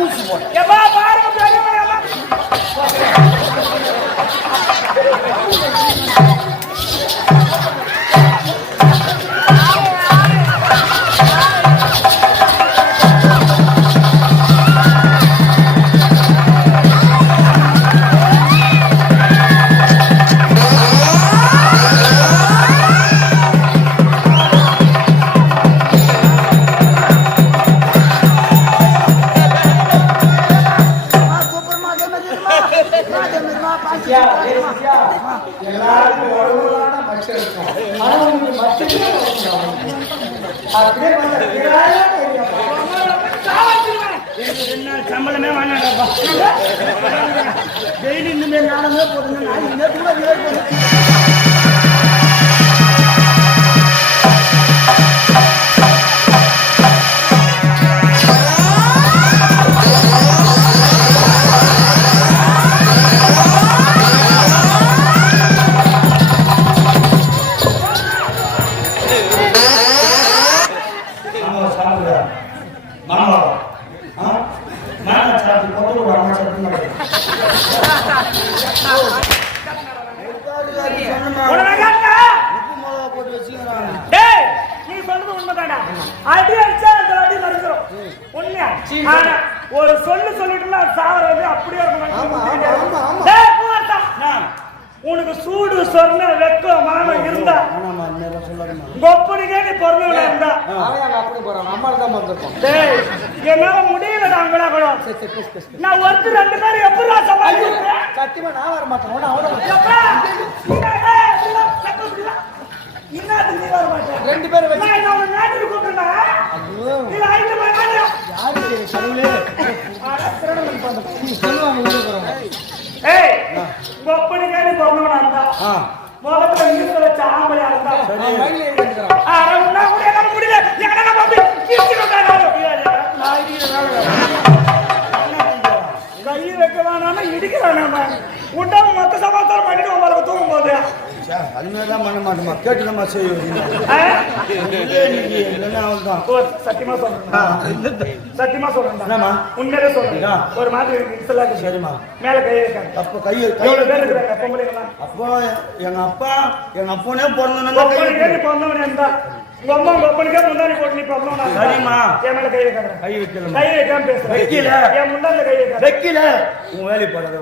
ஊசி போட்டேன். சம்பளமே வாங்கினாப்பா டெய்லி இந்த நாடகமே போடுங்க. ஒரு சொல்லு சொல்லிட்டு சாவறது அப்படியே உனக்கு சூடு சொன்ன வெக்கம் மானம் இருந்தா கொப்படிக்கே நீ பொருள் இருந்தா என்னால முடியல நாங்களா கூட நான் ஒருத்தர் 2 பேரும் எப்படி சமாளிக்கிறேன் சத்தியமா நான் வர மாட்டேன். ரெண்டு பேரும் கை வைக்க வேணாம் இடிக்கிறான் உடம்பு மொத்த சமாச்சாரம் பண்ணிட்டு உங்களுக்கு தூங்கும் போது அதுமாதிரிலாம் பண்ண மாட்டோமா கேட்டுக்கமா செய்யும். சத்தியமா சொல்றேன் உண்மையிலே சொல்றேன். ஒரு மாதிரி சரிமா மேல கை வைக்காங்க. அப்போ கை அப்போ எங்க அப்பனே பிறந்தவனே இருந்தா கொப்பனுக்கே முன்னாடி போட்டு நீ பிறந்தவனா சரிமா என் மேல கை வைக்காங்க. கை வைக்கல கை வைக்காம பேச வைக்கல என் முன்னாடி கை வைக்க வைக்கல உன் வேலை போடுறது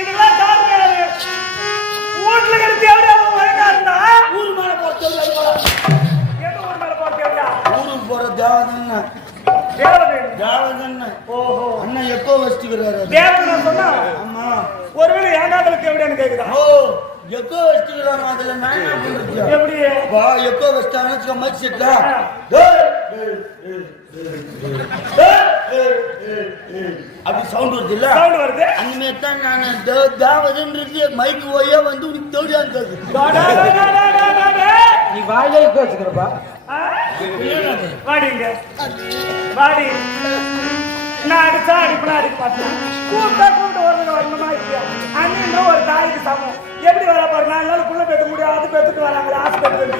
இதெல்லாம் காரணம் வீட்டுல எடுத்து எவ்வளவு வழக்கா இருந்தா ஊர் மேல போறது எந்த ஊர் மேல போறது ஊருக்கு போற தேவதன்ன ஓஹோ அண்ணன் எப்போ வச்சுக்கிறாரு தேவதன் சொன்னா ஆமா ஒருவேளை ஏகாதலுக்கு எப்படின்னு கேக்குதா ஓ எப்போ வச்சுக்கிறாங்க அதுல நான் என்ன பண்றது எப்படி வா எப்போ வச்சுட்டாங்க மதிச்சிட்டா அப்படி சவுண்ட் வருது இல்ல சவுண்ட் வருது அந்தமே தான் நான் தாவதுன்றது மைக்கு ஓயே வந்து உனக்கு தோடியாந்தது நீ வாயிலே வச்சுக்கிறப்பா வாடிங்க வாடி நான் அடிச்சா அடிப்பா அடிக்க மாட்டேன் கூப்பிட்டு வரணுமா இல்லையா அண்ணன் ஒரு தாய்க்கு சமம் எப்படி வர பாரு 4 நாள் புள்ள பெற்ற முடியாது அது பெற்றுட்டு வராங்களே ஆஸ்பத்திரி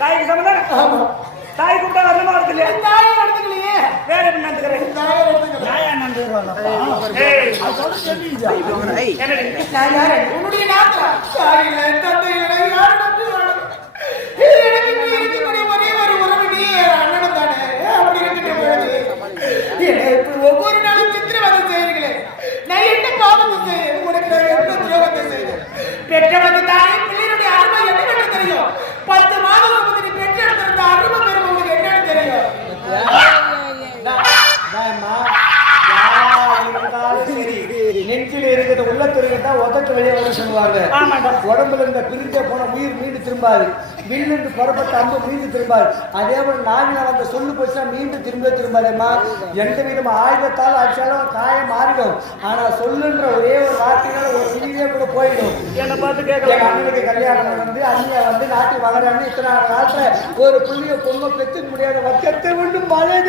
தாய்க்கு சமம் தாய் கூப்பிட்டா வரணுமா வருது இல்லையா வேற எப்படி நடந்துக்கிறேன் ஒவ்வொரு நாளும் சித்திரவதை செய்யறீங்களே நான் என்ன பாவம் செய்ய உனக்கு எந்த துரோகத்தை செய்தேன் பெற்றவங்க தாய் பிள்ளைகளுடைய அருமை என்னன்னு தெரியும் 10 மாதம் நீ பெற்றெடுத்திருந்த அருமை பெரும் உங்களுக்கு என்னன்னு தெரியும் நெஞ்சில் இருக்கிற உள்ளத்துல இருந்தா உதட்டு வெளியே சொல்லுவாங்க. உடம்புல இருந்த பிரிஞ்சே போன உயிர் மீண்டு திரும்பாது, வில்லுண்டு புறப்பட்ட அம்பு மீண்டு திரும்பாது. அதே போல நாவில வந்த சொல்லு போச்சுன்னா மீண்டும் திரும்பாதேம்மா. எந்த விதம் ஆயுதத்தால் அடிச்சாலும் காயம் மாறிடும். ஆனா சொல்லுன்ற ஒரே ஒரு வார்த்தையால ஒரு உயிரே கூட போயிடும். என்ன பார்த்து கேட்கல. அண்ணனுக்கு கல்யாணம் வந்து அண்ணியா வந்து நாட்டு வளரான்னு இத்தனை காலத்துல ஒரு புள்ளிய பொண்ணு பெற்றுக்க முடியாத வக்கத்தை விட்டு மழை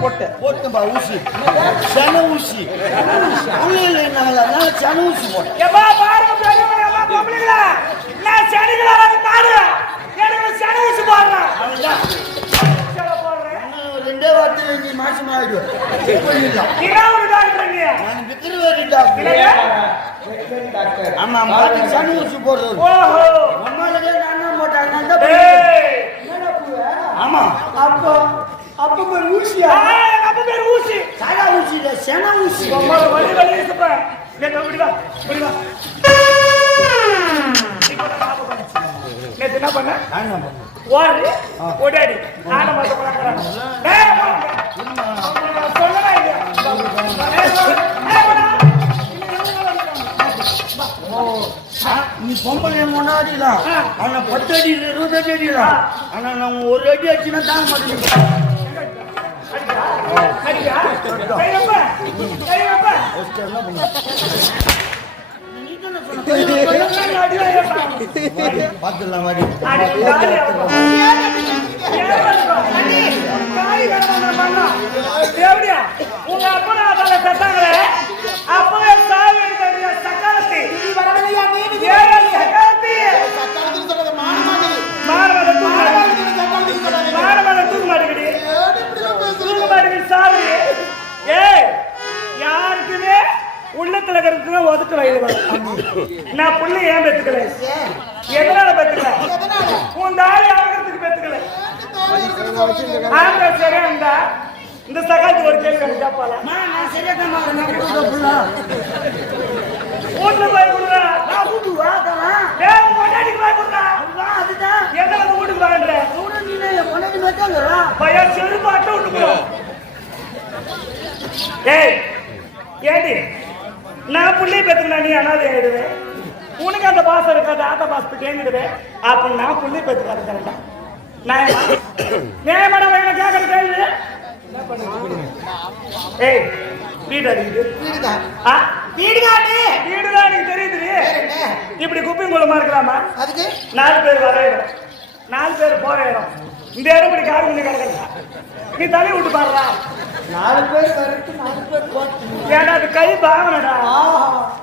போட்டா ஊசி சன ஊசி சன ஊசி போட்டேன். ரெண்டே வார்த்தை நீ மாசம் ஆயிடுவேன். ஆமா மாட்டுக்கு சன ஊசி போடுறது. ஆமா அப்போ அப்ப பேர் ஊசியா? அப்ப பேர் ஊசி. சாதா ஊசி இல்ல, சென ஊசி. வலி வலி இருக்குப்ப. நேத்து முடிவா முடிவா. நேத்து என்ன பண்ண? ஓடி ஓடாடி ஆன மாத்த போறாங்க. டேய் சொல்லவே இல்ல. நீ பொம்பளை முன்னாடிலாம் ஆனா 10 அடி 20 அடிலாம். ஆனா நான் ஒரு அடி அடிச்சுன்னா தாங்க மாட்டேன். பார்த்துலாம் மாதிரி உங்க அப்பா செத்தாங்களே அப்பவே சாவி சக்காலத்தி யாருக்குமே உள்ளத்துல இருக்கிறது ஒதுக்கல. நான் புள்ளி ஏன் பெற்றுக்கல? எதனால பெற்றுக்கல? உன் தாய் ஆகிறதுக்கு பெற்றுக்கல. ஆங்க சரியா இருந்தா இந்த சகாத்து ஒரு கேள்வி கேட்பாளா? வீட்டுல போய் கொடுறா. நான் வீட்டுக்கு வாக்கலாம். ஏன் பொண்டாட்டிக்கு போய் கொடுறா? அதுதான் என்ன வந்து வீட்டுக்கு வாங்கன்ற பொண்டாட்டி வைக்காங்கறா பையன் செருப்பு அட்டை விட்டுக்கிறோம். ஏய் ஏடி நான் புள்ளி பெற்றுனா நீ அனாதை ஆயிடுவேன். உனக்கு அந்த பாசம் இருக்காது, ஆட்ட பாஸ் கேங்கிடுவேன். அப்ப நான் புள்ளி பெற்றுக்காது கரெக்டா? நியாயமான வேலை கேட்கற கேள்வி. ஏய் வீடு அடிக்குது. வீடுதான் தெரியுது. இப்படி குப்பையும் குளமா இருக்கலாமா? அதுக்கு 4 பேர் வர இடம், 4 பேர் போற இடம். இந்த இடம் இப்படி காடு பண்ணி கிடக்குறா. நீ தள்ளி விட்டு பாடுறா. 4 பேர் கரெக்ட், 4 பேர் போட்டு. ஏன்னா அது கை பாவனடா.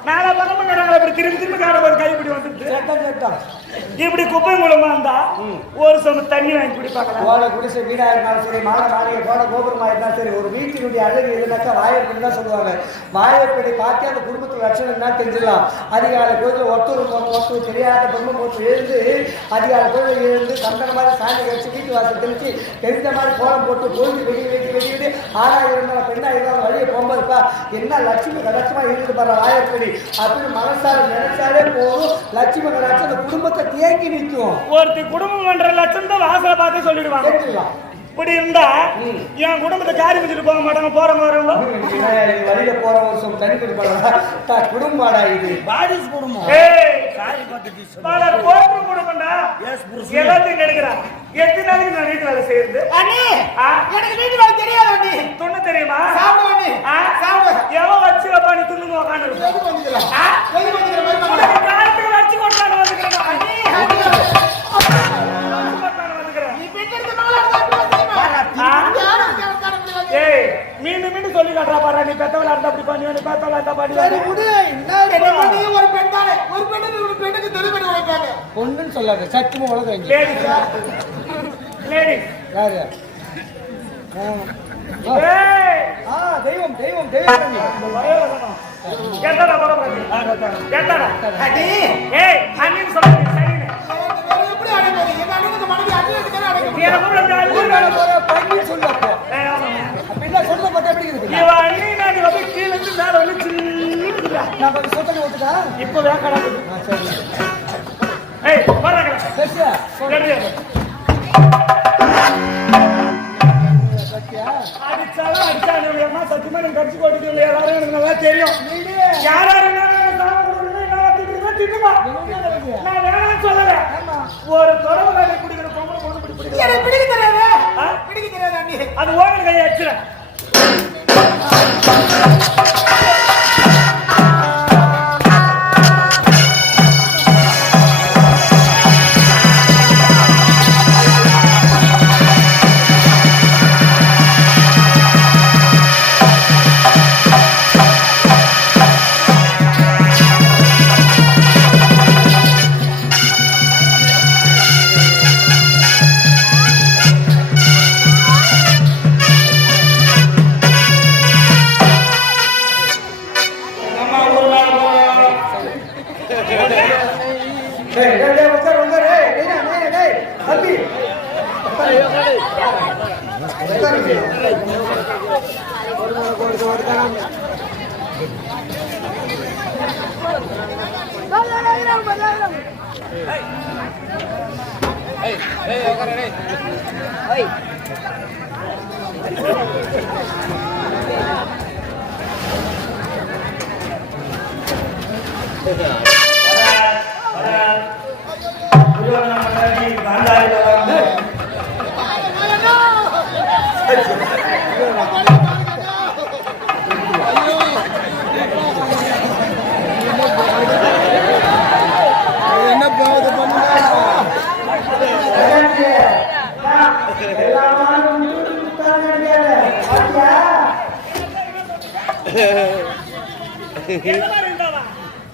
மேல பக்கம் கிடக்குற இப்படி திரும்பி திரும்பி காட ஒரு கை இப்படி வந்துட்டு இப்படி குப்பையும் குளமா இருந்தா ஒரு சொம்பு தண்ணி வாங்கி குடிப்பாக்கலாம். கோடை குடிசை வீடா இருந்தாலும் சரி, மாலை மாளிகை கோடை கோபுரமா இருந்தாலும் சரி, ஒரு வீட்டினுடைய அழகு எதுனாக்கா வாயப்படி தான் சொல்லுவாங்க. வாயப்படி பார்த்து அந்த குடும்பத்துக்கு லட்சணம் தான் தெரிஞ்சிடலாம். அதிகாலை கோயிலில் ஒருத்தர் தெரியாத பொண்ணு போட்டு எழுந்து அதிகாலை கோயிலில் எழுந்து சந்தன மாதிரி சாமி வச்சு வீட்டு வாசல் தெளிச்சு தெரிஞ்ச மாதிரி கோலம் போட்டு கோயில் வெடி ஆனா இருந்தாலும் பெண்ணா இருந்தாலும் வழியை போகும்போதுப்பா என்ன லட்சுமி கடாட்சமா இருந்து பாரு வாயப்படி அப்படின்னு மனசார நினைச்சாலே போதும். லட்சுமி கடாட்சம் அந்த குடும்பத்தை தேக்கி நிற்கும். ஒருத்தி குடும்பம் பண்ற லட்சம் தான் வாசலை பார்த்து சொல்லிடுவாங்க. இப்படி இருந்தா என் குடும்பத்தை காரி வச்சுட்டு போக மாட்டாங்க. போறவங்க வரவங்க வழியில போறவங்க தனி குடும்பம் குடும்பாடா இது பாடிஸ் குடும்பம். குடும்பம்டா எல்லாத்தையும் எடுக்கிறான். எத்தனை நாளைக்கு நான் வீட்டு வேலை செய்யறது? எனக்கு வீட்டு வேலை தெரியாது. துண்ணு தெரியுமா? எவன் வச்சு வைப்பா நீ துண்ணு உக்காந்து வச்சு கொண்டாடு வந்துக்கிறேன். மீண்டும் மீண்டும் சொல்லி காட்டுறா பாரு. நீ பெத்தவளா இருந்தா அப்படி பண்ணி, நீ பெத்தவளா இருந்தா பண்ணி. ஒரு பெண் தானே, ஒரு பெண்ணுக்கு தெரிவிக்க வைப்பாங்க. பொண்ணுன்னு சொல்லாத, சத்தியமா உலகம் லேடிஸா? லேடிஸ் யாரு? தெய்வம் தெய்வம் தெய்வம் கேட்டாடா பரவாயில்லை. கேட்டாடா அடி ஏய் அண்ணின்னு சொல்லுங்க. சரிங்க எப்படி அடைவது? எங்க அண்ணனுக்கு மனைவி அடி எடுக்கற அடைவது. நீ கூட அந்த பண்ணி சொல்லப்போ அப்படினா சொல்ல பார்த்தா எப்படி இருக்கு? நீ அண்ணி நான் வந்து கீழ இருந்து மேல வந்து சின்ன நான் கொஞ்சம் சொத்தடி ஓட்டுடா. இப்போ வேக்கடா. சரி. ஏய் வரங்க. அடிச்சாலும் அடிச்சா சத்தியமா நீங்க கட்சி போட்டு எல்லாரும் எனக்கு நல்லா தெரியும். யாரும் நான் வேணாம்னு சொல்லல. ஒரு தொடர்பு காலை குடிக்கிற பொம்பளை பொண்ணு பிடிக்க தெரியாது அண்ணி. அது ஓகே கையை அடிச்சிடறேன்.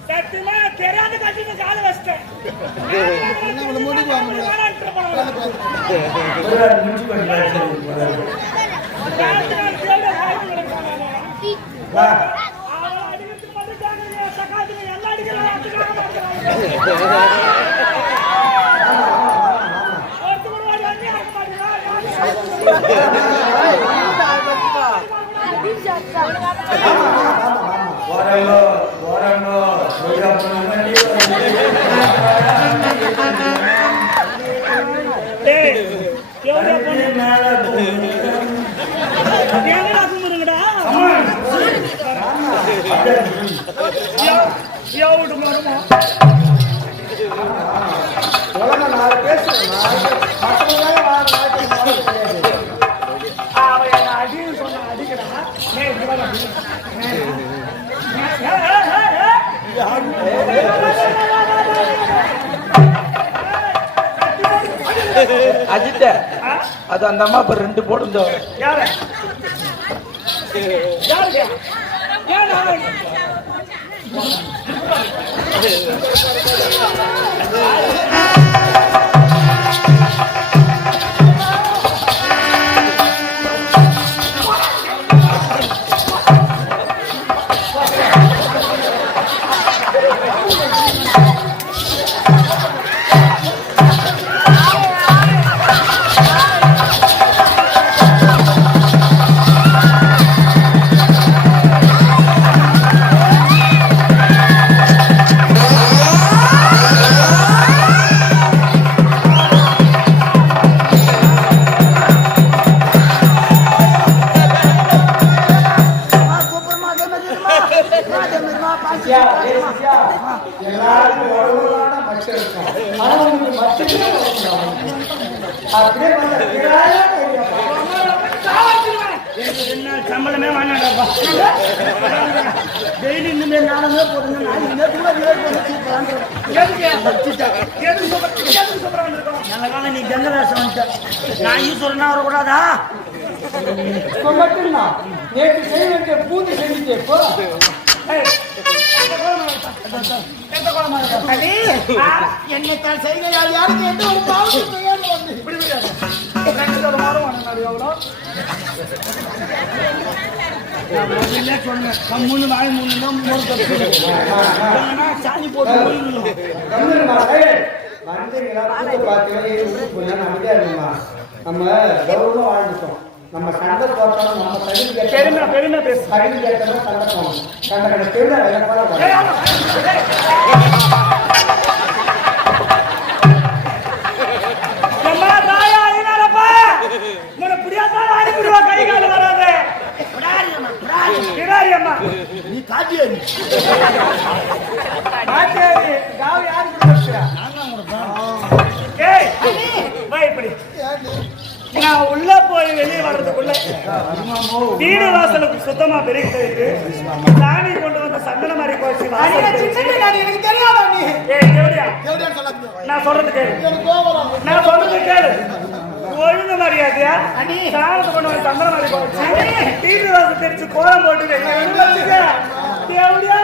சத்தியமா தெரியாத கட்சி கால வச்சிட்டேன். அஜித்த அது அந்த அம்மா இப்ப 2 போடுந்தோ. யாரு சம்பளமே வாங்கினாப்பா. டெய்லி இந்த மாதிரி நாடகமே போடுங்க. நீ கங்கராசம் வந்துட்ட. நான் ஈஸ்வரனா வரக்கூடாதா? மட்டும்தான் நேற்று செய்ய வேண்டிய பூஜை செஞ்சுட்டே இப்போ என்னைத்தான் செய்கையால் யாருக்கு எந்த ஒரு பாவம் செய்யாது வந்து சொன்னேன் கம்முன்னு வாய் மூணு சாணி போட்டு நம்ம கௌரவமா வாழ்ந்துட்டோம். நம்ம சண்டை போட்டோம். நம்ம பெருமை பேச சண்டை கேட்டோம். சண்டை போகணும். சண்டை திருவிழா மாட்டேன் மாட்டேரி காவி யாரு கொடுத்தா நான் தான் கொடுப்பேன். ஏய் வா இப்படி நான் உள்ள போய் வெளியே வர்றதுக்குள்ள வீடு வாசலுக்கு சுத்தமா பெருகிட்டு சாணி கொண்டு வந்த சந்தன மாதிரி கோச்சி எனக்கு தெரியாதா நீ எப்படியா எப்படியான்னு சொல்லாதீங்க. நான் சொல்றது கேளு எனக்கு கோவம் வரும். நான் சொல்றது கேளு ஒழுங்கு மரியாதையா சாணத்தை கொண்டு வந்து சந்தன மாதிரி கோச்சி வீடு வாசல் தெரிச்சு கோலம் போட்டு எப்படியா